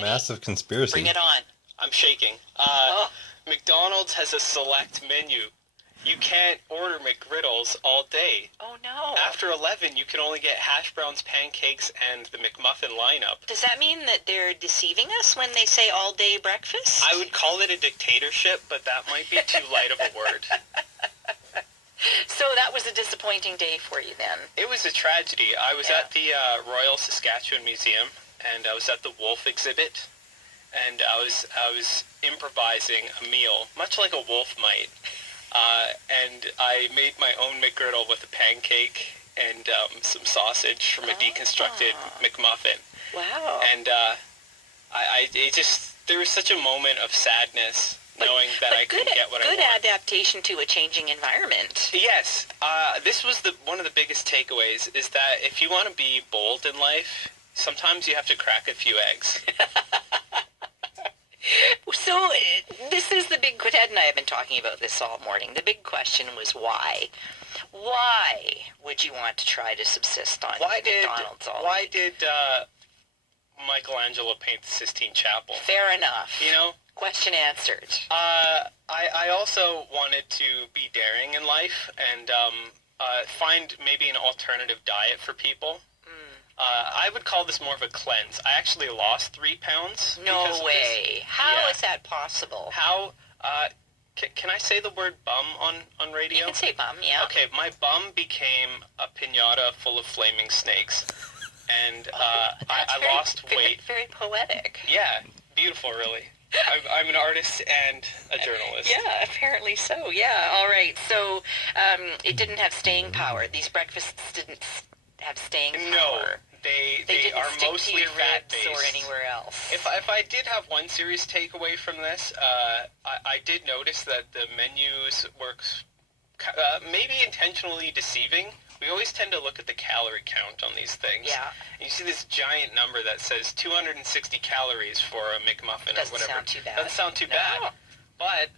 Massive conspiracy. Bring it on. I'm shaking. McDonald's has a select menu. You can't order McGriddles all day. Oh, no. After 11, you can only get hash browns, pancakes, and the McMuffin lineup. Does that mean that they're deceiving us when they say all-day breakfast? I would call it a dictatorship, but that might be too light of a word. So that was a disappointing day for you then. It was a tragedy. I was at the Royal Saskatchewan Museum, and I was at the wolf exhibit, and I was improvising a meal, much like a wolf might. And I made my own McGriddle with a pancake and some sausage from a deconstructed McMuffin. Wow. And there was such a moment of sadness knowing that I couldn't get what I wanted. Good adaptation to a changing environment. Yes. This was one of the biggest takeaways, is that if you want to be bold in life, sometimes you have to crack a few eggs. So, this is the big, Ted and I have been talking about this all morning. The big question was why? Why would you want to try to subsist on McDonald's all Why did Michelangelo paint the Sistine Chapel? Fair enough. You know? Question answered. I also wanted to be daring in life and find maybe an alternative diet for people. I would call this more of a cleanse. I actually lost 3 pounds. No way. How is that possible? How? Can I say the word bum on radio? You can say bum, yeah. Okay, my bum became a pinata full of flaming snakes. And I lost weight. Very poetic. Yeah, beautiful, really. I'm an artist and a journalist. Yeah, apparently so. Yeah, all right. So it didn't have staying power. These breakfasts didn't have staying power. No. They are mostly fat-based. Or anywhere else. If I did have one serious takeaway from this, I did notice that the menus were maybe intentionally deceiving. We always tend to look at the calorie count on these things. Yeah. And you see this giant number that says 260 calories for a McMuffin or whatever. Doesn't sound too bad. Doesn't sound too bad. But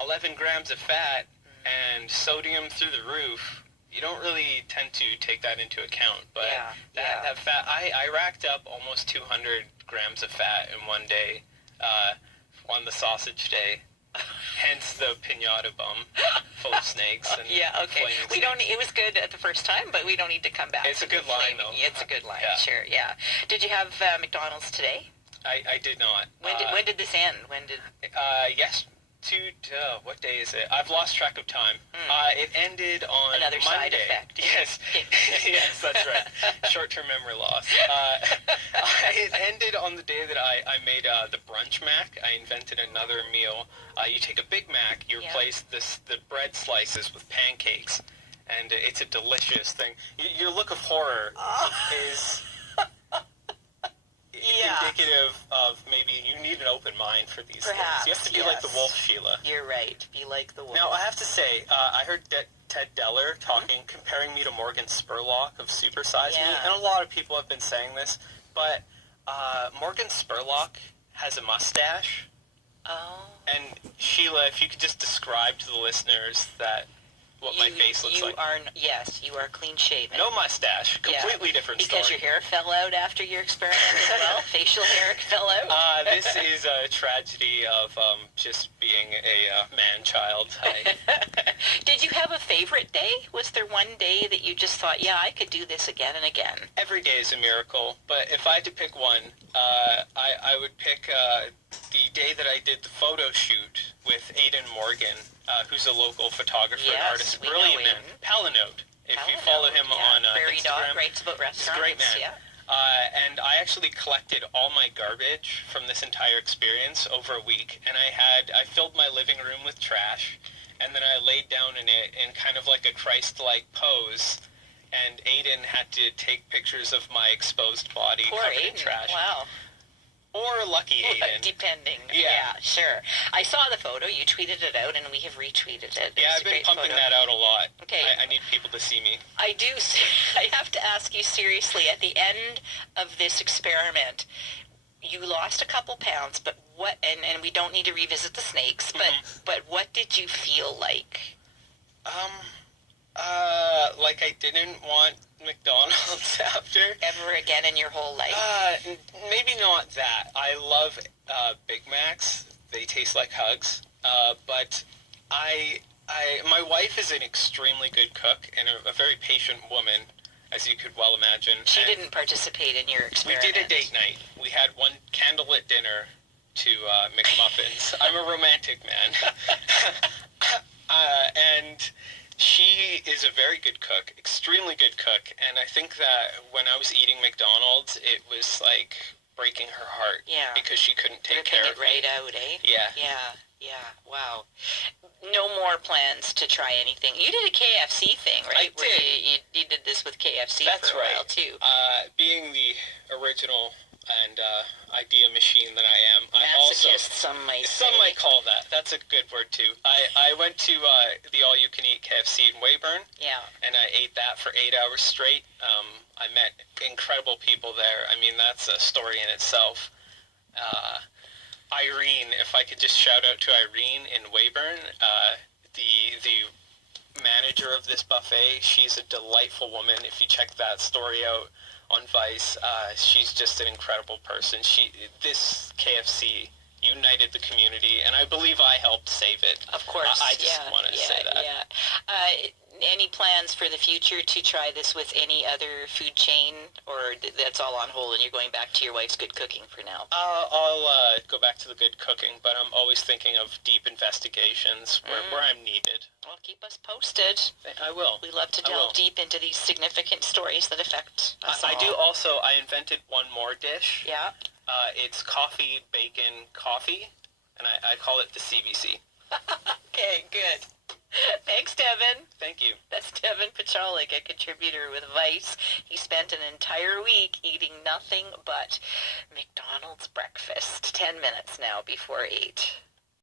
11 grams of fat and sodium through the roof, you don't really tend to take that into account, but that fat, I racked up almost 200 grams of fat in one day, on the sausage day, hence the pinata bum full of snakes and we don't. It was good at the first time, but we don't need to come back. It's a good line, though. It's a good line, sure, yeah. Did you have McDonald's today? I did not. When did this end? Yes. What day is it? I've lost track of time. It ended on another Monday. Side effect. Yes, yes, that's right. Short-term memory loss. It ended on the day that I made the brunch mac. I invented another meal. You take a Big Mac, you replace the bread slices with pancakes, and it's a delicious thing. Your look of horror is indicative of maybe you need an open mind for these things. You have to be like the wolf, Sheila. You're right. Be like the wolf. Now, I have to say, I heard Ted Deller comparing me to Morgan Spurlock of Super Size Me, and a lot of people have been saying this, but Morgan Spurlock has a mustache. Oh. And Sheila, if you could just describe to the listeners what my face looks like. Yes, you are clean shaven. No mustache. Completely different story. Because your hair fell out after your experiment as well? Facial hair fell out? This is a tragedy of just being a man-child. Did you have a favorite day? Was there one day that you just thought, I could do this again and again? Every day is a miracle, but if I had to pick one, I would pick the day that I did the photo shoot with Aidan Morgan, who's a local photographer and artist. Brilliant man. Palinode. If you follow him on Instagram. Writes about restaurants. He's a great man. And I actually collected all my garbage from this entire experience over a week, and I filled my living room with trash, and then I laid down in it in kind of like a Christ-like pose, and Aidan had to take pictures of my exposed body covered in trash. Wow. Or Lucky Aidan. Depending. Yeah, sure. I saw the photo. You tweeted it out, and we have retweeted it. Yeah, I've been pumping that out a lot. Okay. I need people to see me. I do. I have to ask you seriously, at the end of this experiment, you lost a couple pounds, but what, and we don't need to revisit the snakes, but what did you feel like? Like I didn't want McDonald's after. Ever again in your whole life? Maybe not that. I love Big Macs. They taste like hugs. But my wife is an extremely good cook and a very patient woman, as you could well imagine. She didn't participate in your experiment. We did a date night. We had one candlelit dinner to McMuffins. I'm a romantic man. And she is a very good cook, extremely good cook, and I think that when I was eating McDonald's, it was like breaking her heart. Yeah. Because she couldn't take care of me. Ripping it right out, eh? Yeah. Yeah, wow. No more plans to try anything. You did a KFC thing, right? I did. You did this with KFC That's for a while, too. Being the original and idea machine that I am, Masochist, some might call that. That's a good word too. I went to the all-you-can-eat KFC in Weyburn. Yeah. And I ate that for 8 hours straight. I met incredible people there. I mean, that's a story in itself. Irene, if I could just shout out to Irene in Weyburn, the manager of this buffet. She's a delightful woman. If you check that story out on Vice, she's just an incredible person. This KFC united the community, and I believe I helped save it. Of course. I just wanted to say that. Yeah. Any plans for the future to try this with any other food chain, or that's all on hold and you're going back to your wife's good cooking for now? I'll go back to the good cooking, but I'm always thinking of deep investigations where I'm needed. Well, keep us posted. I will. We love to delve deep into these significant stories that affect us all. I do also, I invented one more dish. Yeah. It's coffee, bacon, coffee, and I call it the CBC. Okay, good. Thanks, Devin. Thank you. That's Devin Pachalik, a contributor with Vice. He spent an entire week eating nothing but McDonald's breakfast. 10 minutes now before 8.